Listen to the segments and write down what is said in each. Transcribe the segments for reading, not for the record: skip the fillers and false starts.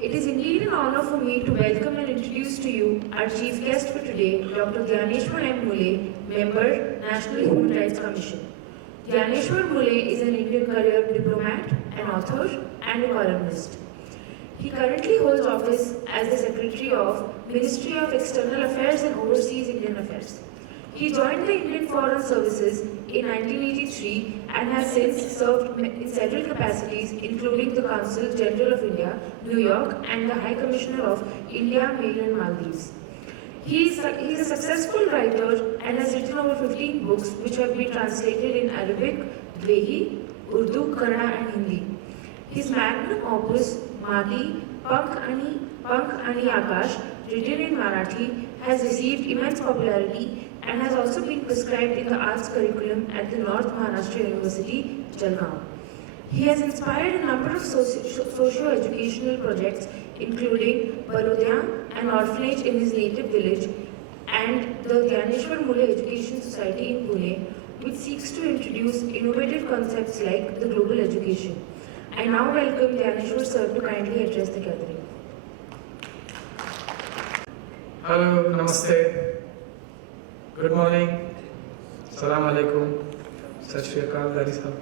It is indeed an honor for me to welcome and introduce to you our chief guest for today, Dr. Dhyaneshwar M. Mule, Member, National Human Rights Commission. Dhyaneshwar Mule is an Indian career diplomat, an author, and a columnist. He currently holds office as the Secretary of Ministry of External Affairs and Overseas Indian Affairs. He joined the Indian Foreign Services in 1983 and has since served in several capacities, including the Consul General of India, New York, and the High Commissioner of India, Mainland Maldives. He is a successful writer and has written over 15 books which have been translated in Arabic, Dwehi, Urdu, Kannada, and Hindi. His magnum opus, Magi, Pank Ani Akash, written in Marathi, has received immense popularity and has also been prescribed in the arts curriculum at the North Maharashtra University, Jalgaon. He has inspired a number of socio-educational projects, including Balodya, an orphanage in his native village, and the Dhyaneshwar Mule Education Society in Pune, which seeks to introduce innovative concepts like the global education. I now welcome Dhyaneshwar sir to kindly address the gathering. Hello, Namaste. Good morning. Salam Alaikum. Sat Shri Akal, Dari Sahab.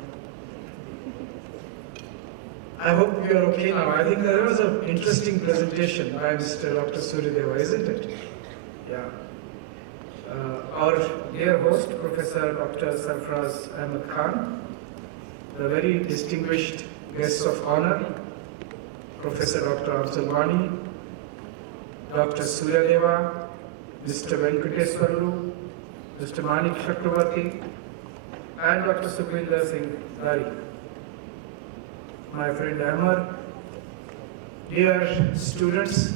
I hope you are okay now. I think there was an interesting presentation by Mr. Dr. Suryadeva, isn't it? Yeah. Our dear host, Professor Dr. Sarfraz Ahmed Khan, the very distinguished guests of honor, Professor Dr. Afzal Wani, Dr. Suryadeva, Mr. Venkateswarlu, Mr. Manik Chakravarti, and Dr. Sukhvinder Singh Dari. My friend Amar, dear students,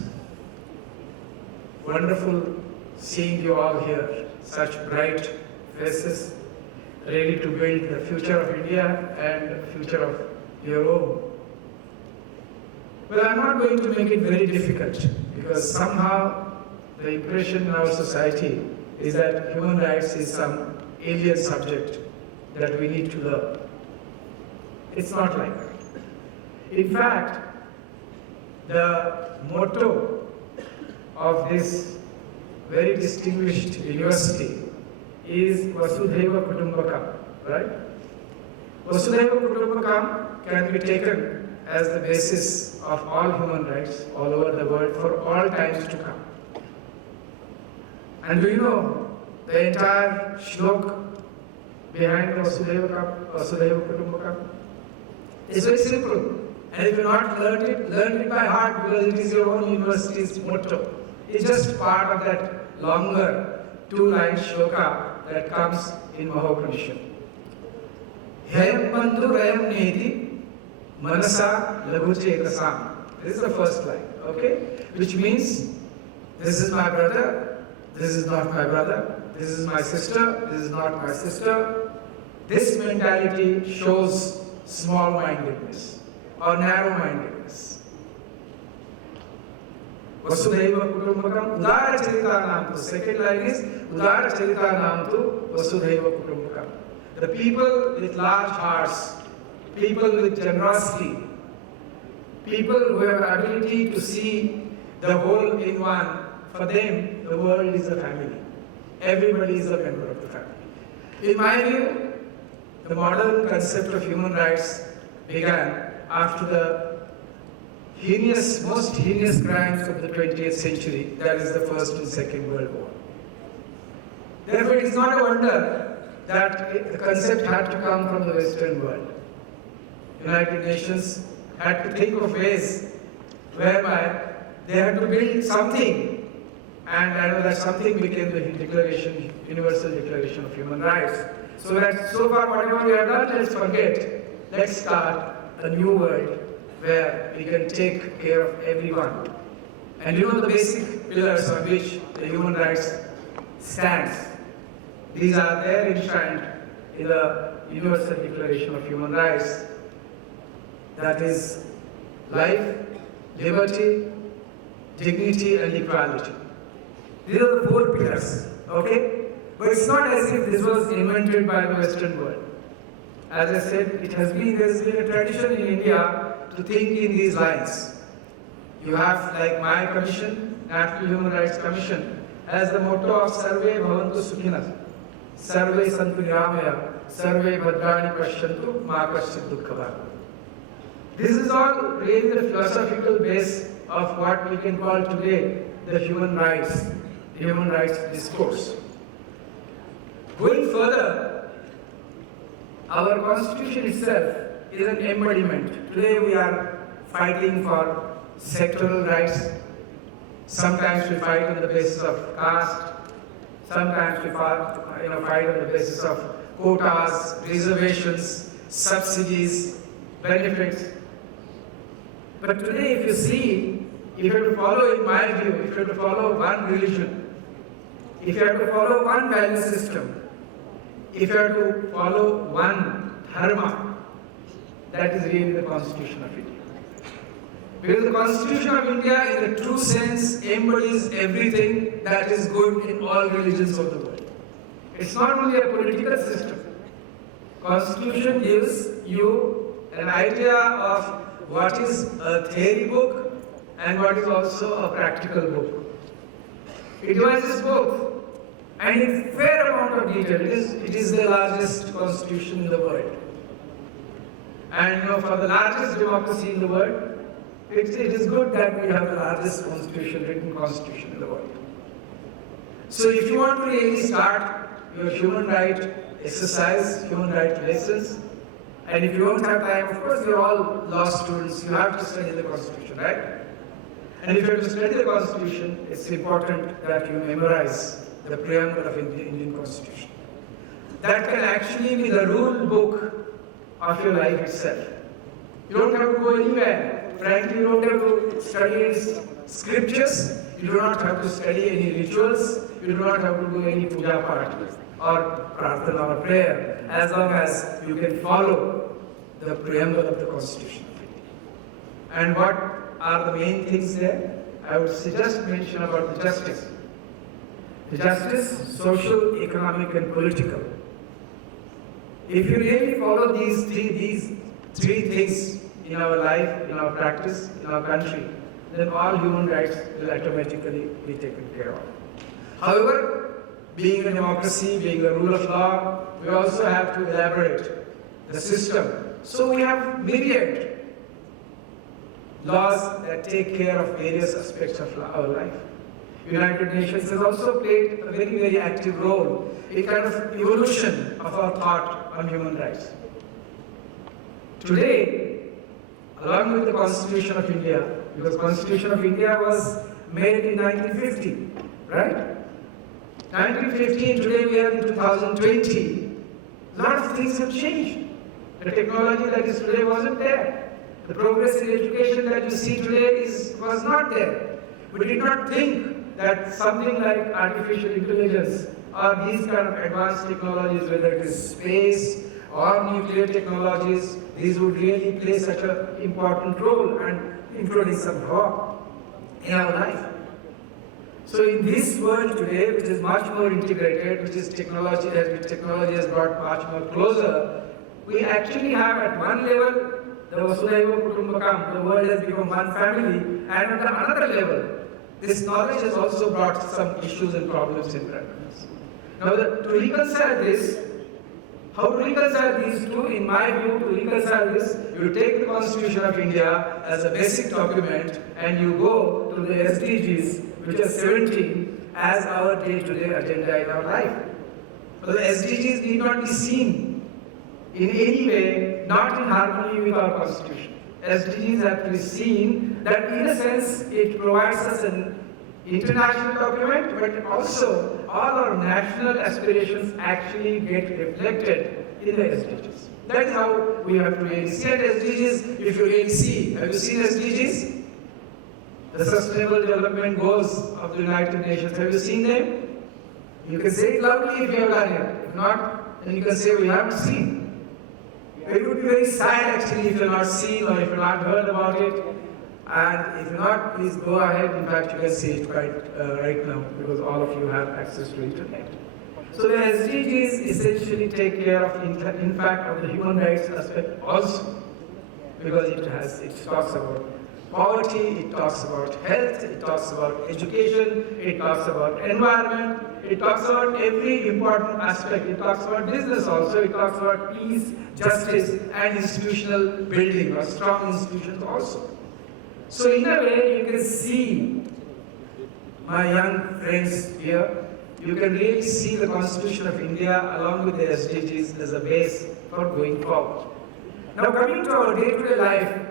wonderful seeing you all here, such bright faces, ready to build the future of India and the future of your own. Well, I'm not going to make it very difficult because somehow the impression in our society is that human rights is some alien subject that we need to learn. It's not like that. In fact, the motto of this very distinguished university is Vasudhaiva Kutumbakam, right? Vasudhaiva Kutumbakam can be taken as the basis of all human rights all over the world for all times to come. And do you know the entire shlok behind the Vasudhaiva Kutumbakam? It's very simple. And if you not learned it by heart because it is your own university's motto. It's just part of that longer two-line shloka that comes in Mahopanishad. Hayam bandhu vayam neti manasa laghuchetasam. This is the first line, okay? Which means, this is my brother, this is not my brother, this is my sister, this is not my sister. This mentality shows small-mindedness or narrow-mindedness. Vasudhaiva Kutumbakam Udara Charita Namtu. Second line is Udara Charita Namtu Vasudhaiva Kutumbakam. The people with large hearts, people with generosity, people who have ability to see the whole in one, for them the world is a family. Everybody is a member of the family. In my view, the modern concept of human rights began after the most heinous crimes of the 20th century, that is the First and Second World War. Therefore, it is not a wonder that the concept had to come from the Western world. United Nations had to think of ways whereby they had to build something, and that something became the Universal Declaration of Human Rights. So that so far whatever we have done, let's forget. Let's start a new world where we can take care of everyone. And you know the basic pillars on which the human rights stands. These are there enshrined in the Universal Declaration of Human Rights. That is life, liberty, dignity, and equality. These are the four pillars, okay? But it's not as if this was invented by the Western world. As I said, there's been a tradition in India to think in these lines. You have, like my commission, National Human Rights Commission, has the motto of Sarve Bhavantu Sukhinas, Sarve Santu Niramaya, Sarve Bhadrani Pashyantu, Ma Kaschit Dukkha. This is all really the philosophical base of what we can call today the human rights discourse. Going further, our constitution itself is an embodiment. Today we are fighting for sectoral rights. Sometimes we fight on the basis of caste. Sometimes we fight on the basis of quotas, reservations, subsidies, benefits. But today, if you see, if you have to follow, in my view, if you have to follow one religion, if you have to follow one value system, if you have to follow one dharma, that is really the Constitution of India. Because the Constitution of India, in the true sense, embodies everything that is good in all religions of the world. It's not only a political system. Constitution gives you an idea of what is a theory book and what is also a practical book. It devises both, and in fair amount of detail. It is the largest constitution in the world. And for the largest democracy in the world, it is good that we have the largest written constitution in the world. So if you want to really start your human right exercise, human right lessons, and if you don't have time, of course you're all law students, you have to study the Constitution, right? And if you have to study the Constitution, it's important that you memorize the preamble of the Indian Constitution. That can actually be the rule book of your life itself. You don't have to go anywhere. Frankly, you don't have to study any scriptures, you do not have to study any rituals, you do not have to do any puja party or prarthana or prayer, as long as you can follow the preamble of the Constitution of India. And what are the main things there? I would just mention about the justice. The justice, social, economic, and political. If you really follow these three things in our life, in our practice, in our country, then all human rights will automatically be taken care of. However, being a democracy, being a rule of law, we also have to elaborate the system. So we have myriad laws that take care of various aspects of our life. United Nations has also played a very, very active role in kind of evolution of our thought on human rights. Today, along with the Constitution of India, because Constitution of India was made in 1950, right? 1950 and today we are in 2020. A lot of things have changed. The technology that is today wasn't there. The progress in education that you see today was not there. We did not think that something like artificial intelligence or these kind of advanced technologies, whether it is space or nuclear technologies, these would really play such an important role and including somehow in our life. So in this world today, which is much more integrated, which technology has brought much more closer, we actually have at one level the Vasudhaiva Kutumbakam, the world has become one family, and at another level, this knowledge has also brought some issues and problems in front of us. Now, to reconcile this, how to reconcile these two? In my view, to reconcile this, you take the Constitution of India as a basic document and you go to the SDGs, which are 17, as our day-to-day agenda in our life. But the SDGs need not be seen in any way not in harmony with our Constitution. SDGs have to be seen that in a sense it provides us an international document, but also all our national aspirations actually get reflected in the SDGs. That is how we have to really see at SDGs. If you really see, have you seen SDGs? The Sustainable Development Goals of the United Nations, have you seen them? You can say it loudly if you have done it. If not, then you can say we haven't seen. It would be very sad actually if you're not seen or if you're not heard about it. And if not, please go ahead. In fact, you can see it right now because all of you have access to internet. So the SDGs essentially take care of, in fact, of the human rights aspect also, because it talks about poverty, it talks about health, it talks about education, it talks about environment, it talks about every important aspect. It talks about business also, it talks about peace, justice, and institutional building, or strong institutions also. So in a way, you can see, my young friends here, you can really see the Constitution of India along with the SDGs as a base for going forward. Now coming to our day-to-day life,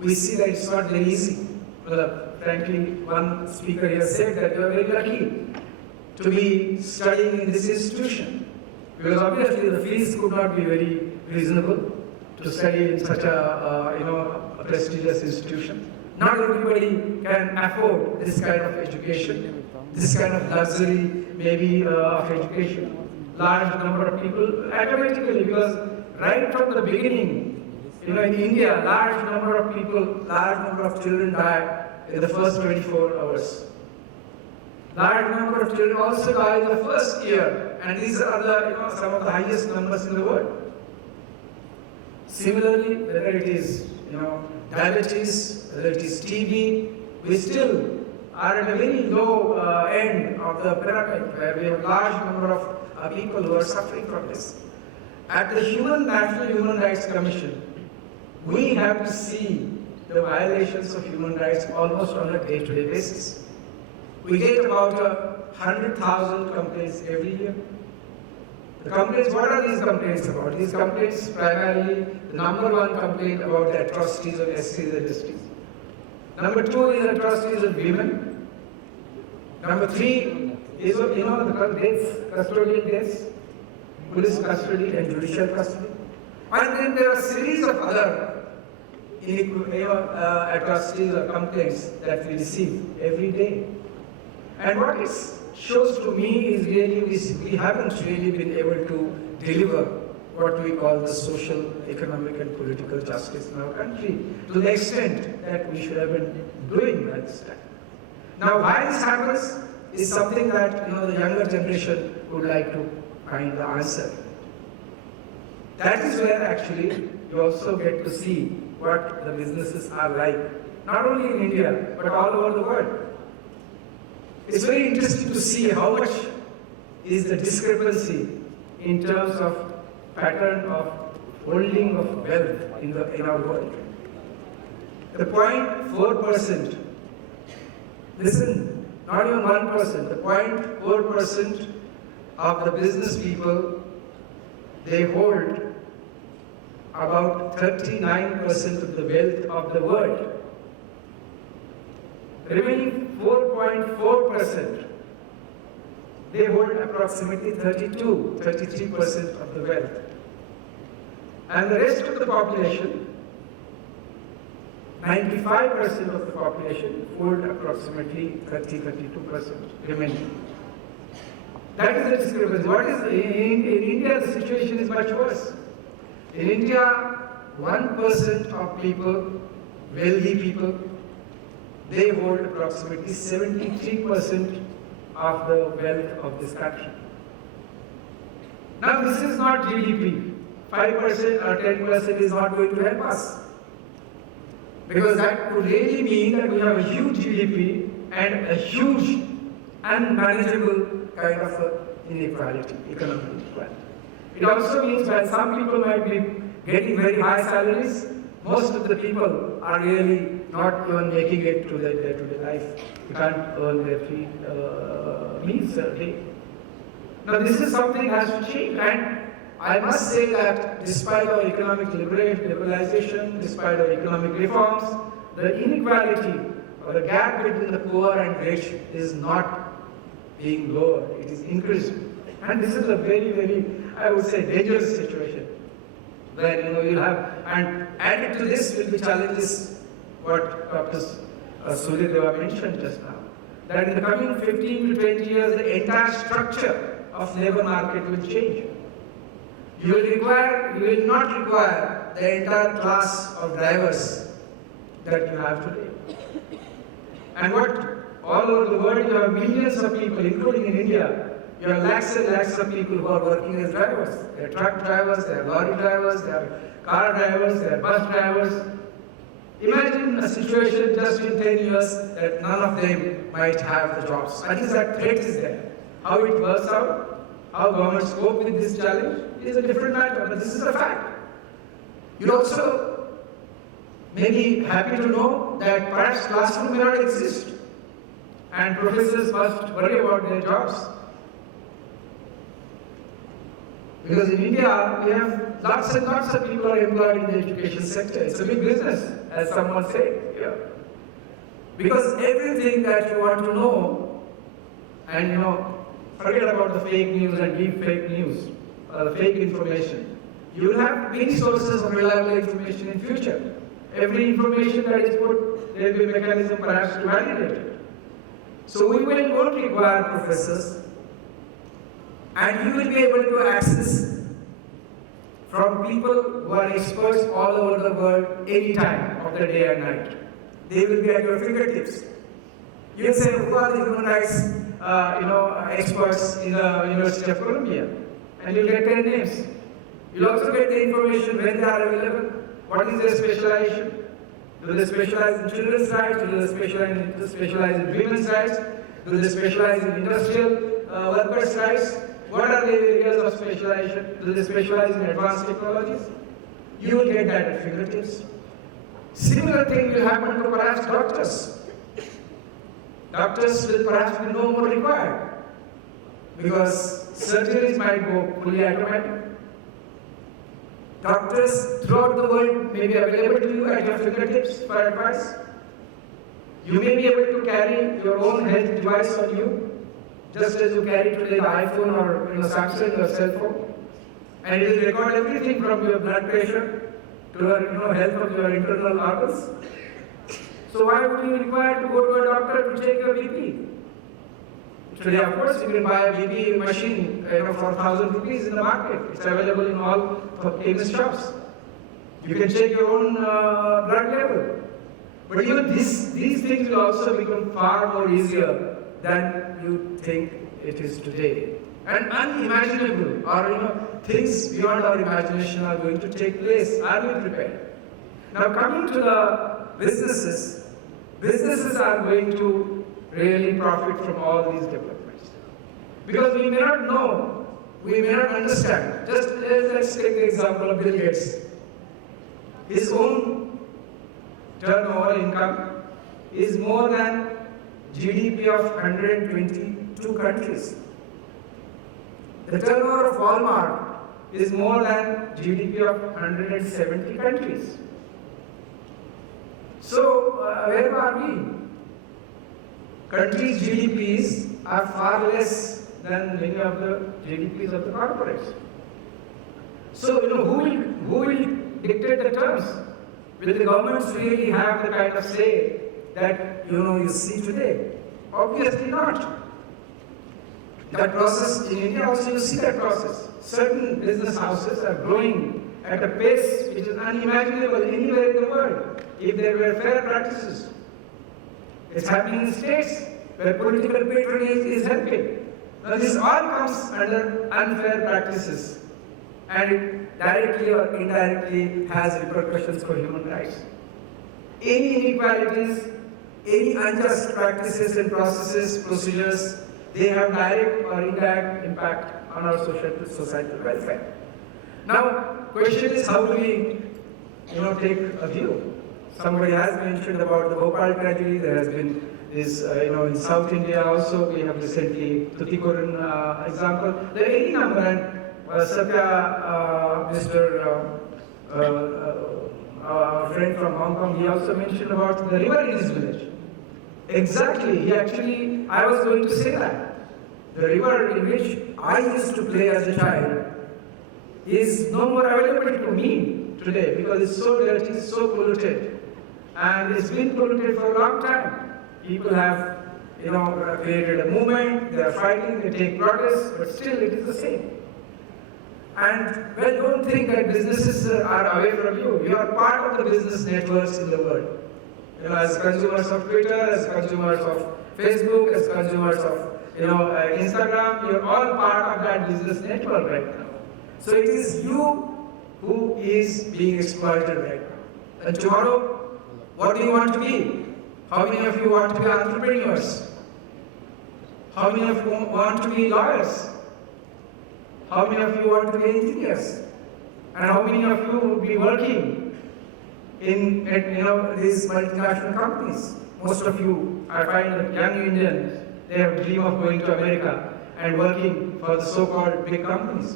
we see that it's not very easy. Frankly, one speaker here said that you are very lucky to be studying in this institution, because obviously the fees could not be very reasonable to study in such a prestigious institution. Not everybody can afford this kind of education, this kind of luxury maybe of education. Large number of people automatically, because right from the beginning, in India, large number of people, large number of children die in the first 24 hours. Large number of children also die in the first year, and these are the some of the highest numbers in the world. Similarly, whether it is diabetes, whether it is TB, we still are at a very low end of the pyramid, where we have large number of people who are suffering from this. At the National Human Rights Commission, we have to see the violations of human rights almost on a day-to-day basis. We get about 100,000 complaints every year. The complaints, what are these complaints about? These complaints primarily, the number one complaint about the atrocities of SCs and STs. Number two is atrocities of women. Number three is, the deaths, custodial deaths, police custody and judicial custody. And then there are a series of other atrocities or complaints that we receive every day. And what it shows to me is really we haven't really been able to deliver what we call the social, economic and political justice in our country to the extent that we should have been doing by this time. Now why this happens is something that the younger generation would like to find the answer. That is where actually you also get to see what the businesses are like, not only in India, but all over the world. It's very interesting to see how much is the discrepancy in terms of pattern of holding of wealth in our world. The 0.4%, listen, not even 1%, the 0.4% of the business people, they hold about 39% of the wealth of the world. The remaining 4.4%, they hold approximately 33% of the wealth. And the rest of the population, 95% of the population hold approximately 32% remaining. That is the discrepancy. What is in India, the situation is much worse. In India, 1% of people, wealthy people, they hold approximately 73% of the wealth of this country. Now this is not GDP. 5% or 10% is not going to help us. Because that would really mean that we have a huge GDP and a huge unmanageable kind of inequality, economic inequality. It also means that some people might be getting very high salaries. Most of the people are really not even making it to their day-to-day life. You can't earn their meals a day. Now this is something that has to change, and I must say that despite our economic liberalization, despite our economic reforms, the inequality or the gap between the poor and rich is not being lowered, it is increasing. And this is a very, very, I would say, dangerous situation, where you'll have, and added to this will be challenges what Dr. Suryadeva mentioned just now, that in the coming 15 to 20 years, the entire structure of labor market will change. You will not require the entire class of drivers that you have today. And all over the world, you have millions of people, including in India, you have lakhs and lakhs of people who are working as drivers. They are truck drivers, they are lorry drivers, they are car drivers, they are bus drivers. Imagine a situation just in 10 years that none of them might have the jobs. At least that threat is there. How it works out, how governments cope with this challenge is a different matter, but this is a fact. You also may be happy to know that perhaps classroom may not exist and professors must worry about their jobs. Because in India, we have lots and lots of people are employed in the education sector. It's a big business, as someone said. Yeah. Because everything that you want to know, and forget about the fake news and deep fake news, the fake information. You will have many sources of reliable information in future. Every information that is put, there will be a mechanism perhaps to validate it. So we won't require professors, and you will be able to access from people who are experts all over the world any time of the day and night. They will be at your fingertips. You will say, who are the human rights experts in the University of Columbia? And you'll get their names. You'll also get the information when they are available. What is their specialization? Do they specialize in children's rights? Do they specialize in women's rights? Do they specialize in industrial workers' rights? What are their areas of specialization? Do they specialize in advanced technologies? You will get that at fingertips. Similar thing will happen to perhaps doctors. Doctors will perhaps be no more required because surgeries might go fully automatic. Doctors throughout the world may be available to you at your fingertips for advice. You may be able to carry your own health device on you, just as you carry today the iPhone or Samsung or cell phone, and it will record everything from your blood pressure to your health of your internal organs. So why would you require to go to a doctor to check your BP? Today, of course, you can buy a BP machine for 1,000 rupees in the market. It's available in all chemist shops. You can check your own blood level. But even these things will also become far more easier than you think it is today. And unimaginable, or things beyond our imagination are going to take place. Are we prepared? Now coming to the businesses are going to really profit from all these developments. Because we may not know, we may not understand. Just let's take the example of Bill Gates. His own turnover income is more than GDP of 122 countries. The turnover of Walmart is more than GDP of 170 countries. So, where are we? Countries' GDPs are far less than many of the GDPs of the corporates. So, who will dictate the terms? Will the governments really have the kind of say that you see today? Obviously not. That process in India also, you see that process. Certain business houses are growing at a pace which is unimaginable anywhere in the world if there were fair practices. It's happening in states where political patronage is helping. Now this all comes under unfair practices, and it directly or indirectly has repercussions for human rights. Any inequalities, any unjust practices and processes, procedures, they have direct or indirect impact on our societal welfare. Now, question is, how do we, take a view? Somebody has mentioned about the Bhopal tragedy. There has been this, in South India also, we have recently Tuticorin example. There are any number, and Satya, our friend from Hong Kong, he also mentioned about the river in his village. Exactly, I was going to say that. The river in which I used to play as a child is no more available to me today because it's so dirty, so polluted. And it's been polluted for a long time. People have, created a movement, they are fighting, they take protests, but still it is the same. And don't think that businesses are away from you. You are part of the business networks in the world. As consumers of Twitter, as consumers of Facebook, as consumers of Instagram, you're all part of that business network right now. So it is you who is being exploited right now. And tomorrow, What do you want to be? How many of you want to be entrepreneurs? How many of you want to be lawyers? How many of you want to be engineers? And how many of you will be working in these multinational companies? Most of you, I find that young Indians, they have a dream of going to America and working for the so-called big companies.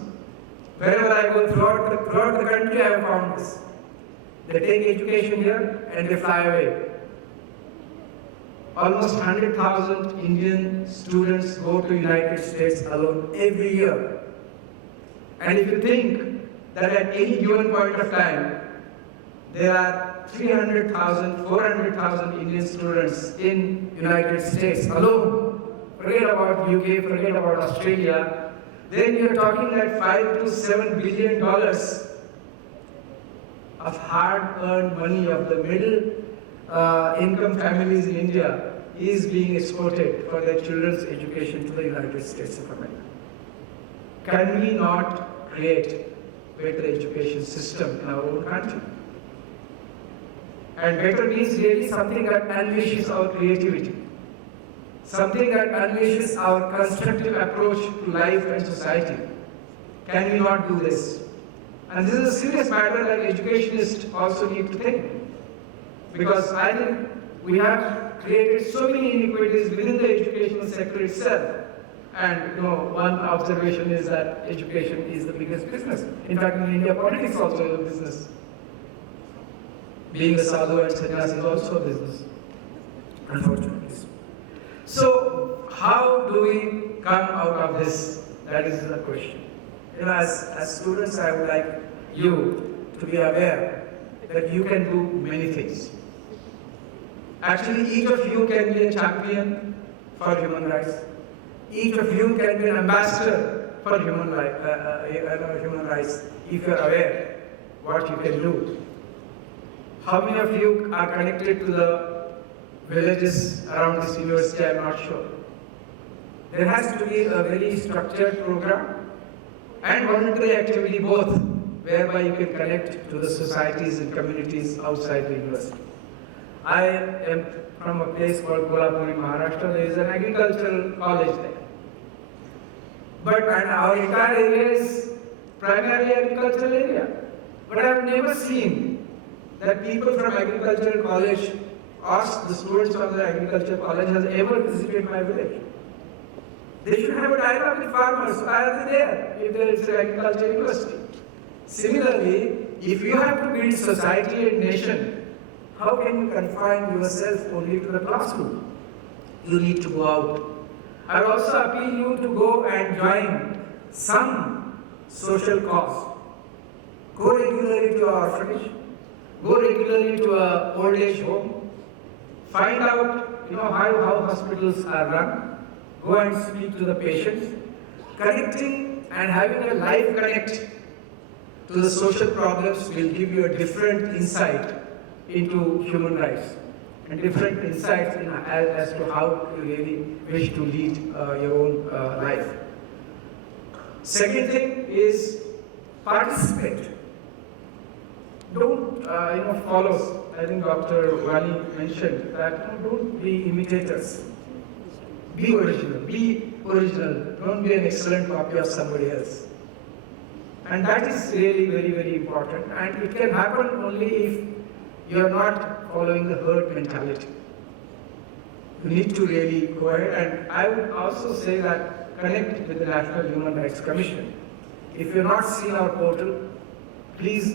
Wherever I go throughout the country, I have found this. They take education here and they fly away. Almost 100,000 Indian students go to United States alone every year. And if you think that at any given point of time, there are 300,000, 400,000 Indian students in United States alone, forget about UK, forget about Australia, then you're talking that $5 to $7 billion of hard-earned money of the middle income families in India is being exported for their children's education to the United States of America. Can we not create better education system in our own country? And better means really something that unleashes our creativity, something that unleashes our constructive approach to life and society. Can we not do this? And this is a serious matter that educationists also need to think. Because I think we have created so many inequities within the educational sector itself. And one observation is that education is the biggest business. In fact, in India, politics also is a business. Being a sadhu and sannyas is also a business, unfortunately. So, how do we come out of this? That is the question. As students, I would like you to be aware that you can do many things. Actually, each of you can be a champion for human rights. Each of you can be an ambassador for human rights if you are aware what you can do. How many of you are connected to the villages around this university? I'm not sure. There has to be a very structured program and voluntary activity both, whereby you can connect to the societies and communities outside the university. I am from a place called Kolhapur in Maharashtra. There is an agricultural college there. And our entire area is primarily agricultural area. But I have never seen that people from agricultural college ask the students of the agricultural college has ever visited my village. They should have a dialogue with farmers. Why are they there if there is an agricultural university? Similarly, if you have to build society and nation, how can you confine yourself only to the classroom? You need to go out. I also appeal you to go and join some social cause. Go regularly to an orphanage. Go regularly to an old age home. Find out how hospitals are run. Go and speak to the patients. Connecting and having a live connect to the social problems will give you a different insight into human rights and different insights as to how you really wish to lead your own life. Second thing is participate. Don't follow. I think Dr. Wani mentioned that don't be imitators. Be original. Be original. Don't be an excellent copy of somebody else. And that is really very, very important. And it can happen only if you are not following the herd mentality. You need to really go ahead. And I would also say that connect with the National Human Rights Commission. If you have not seen our portal, please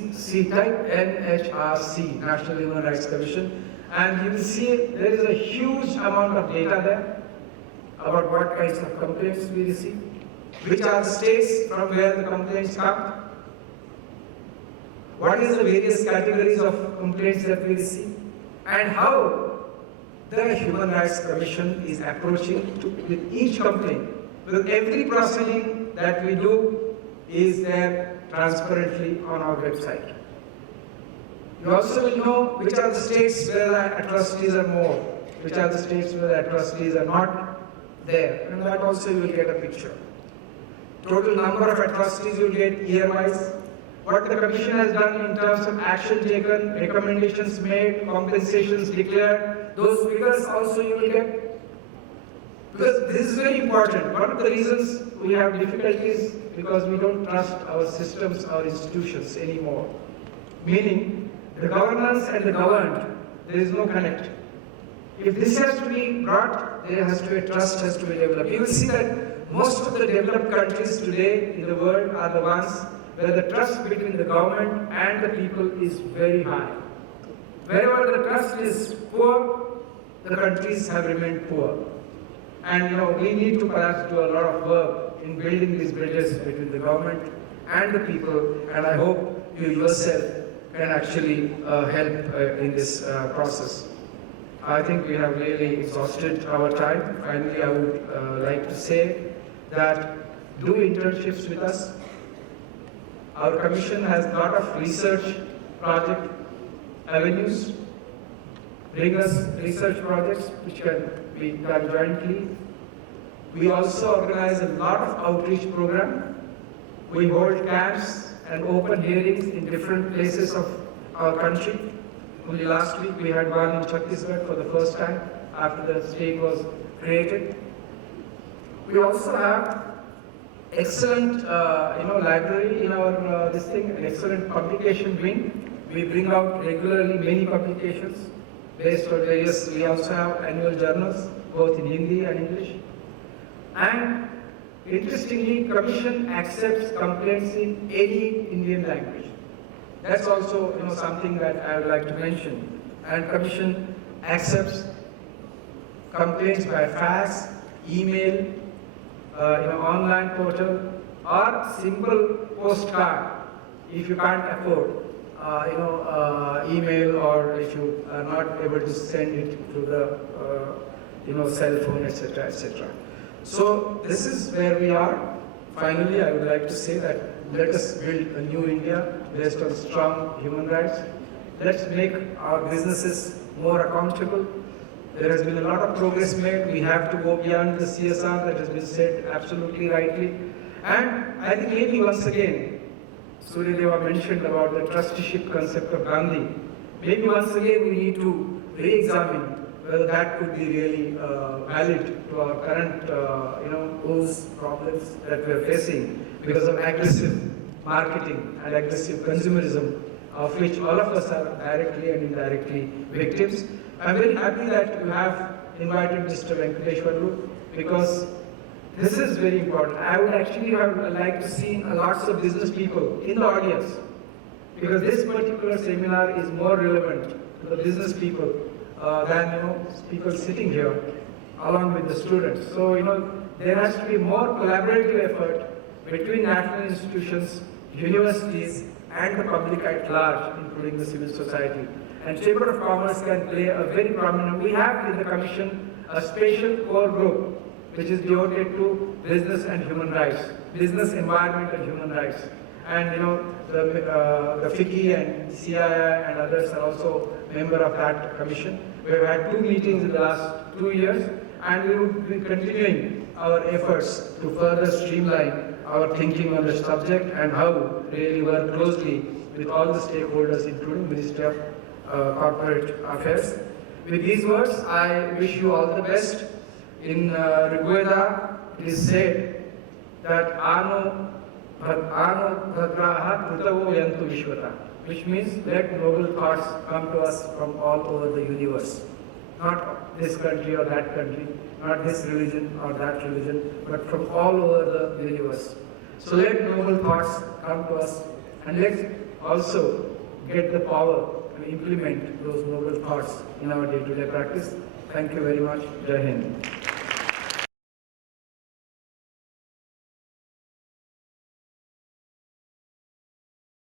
type NHRC, National Human Rights Commission, and you will see there is a huge amount of data there about what kinds of complaints we receive, which are the states from where the complaints come, what is the various categories of complaints that we receive, and how the Human Rights Commission is approaching with each complaint. Because every proceeding that we do is there transparently on our website. You also will know which are the states where the atrocities are more, which are the states where the atrocities are not there, and that also you will get a picture. Total number of atrocities you will get year-wise, what the Commission has done in terms of action taken, recommendations made, compensations declared, those figures also you will get. Because this is very important. One of the reasons we have difficulties because we don't trust our systems, our institutions anymore. Meaning, the governance and the governed, there is no connect. If this has to be brought, there has to be trust has to be developed. You will see that most of the developed countries today in the world are the ones where the trust between the government and the people is very high. Wherever the trust is poor, the countries have remained poor. And we need to perhaps do a lot of work in building these bridges between the government and the people, and I hope you yourself can actually help in this process. I think we have really exhausted our time. Finally, I would like to say that do internships with us. Our commission has a lot of research project avenues. Bring us research projects which can be done jointly. We also organize a lot of outreach program. We hold camps and open hearings in different places of our country. Only last week we had one in Chhattisgarh for the first time after the state was created. We also have excellent library in our an excellent publication wing. We bring out regularly many publications based on various, we also have annual journals, both in Hindi and English. And interestingly, Commission accepts complaints in any Indian language. That's also something that I would like to mention. And Commission accepts complaints by fax, email, online portal, or simple postcard if you can't afford email, or if you are not able to send it through the cell phone, etc., etc. So this is where we are. Finally, I would like to say that let us build a new India based on strong human rights. Let's make our businesses more accountable. There has been a lot of progress made. We have to go beyond the CSR that has been said absolutely rightly. And I think maybe once again, Surya Deva mentioned about the trusteeship concept of Gandhi. Maybe once again we need to re-examine whether that could be really valid to our current those problems that we are facing because of aggressive marketing and aggressive consumerism, of which all of us are directly and indirectly victims. I'm very happy that you have invited Mr. Venkateshwarlu because this is very important. I would actually have liked to see lots of business people in the audience because this particular seminar is more relevant to the business people than people sitting here along with the students. So there has to be more collaborative effort between national institutions, universities, and the public at large, including the civil society. And Chamber of Commerce can play a very prominent. We have in the Commission a special core group which is devoted to business and human rights, business, environment, and human rights. And the FICCI and CII and others are also member of that commission. We have had 2 meetings in the last 2 years, and we will be continuing our efforts to further streamline our thinking on the subject and how really work closely with all the stakeholders, including Ministry of Corporate Affairs. With these words, I wish you all the best. In Rigveda, it is said that Ano Bhadraha Krutavo Yantu Vishwata, which means let noble thoughts come to us from all over the universe. Not this country or that country, not this religion or that religion, but from all over the universe. So let noble thoughts come to us, and let's also get the power to implement those noble thoughts in our day-to-day practice. Thank you very much. Jai Hind.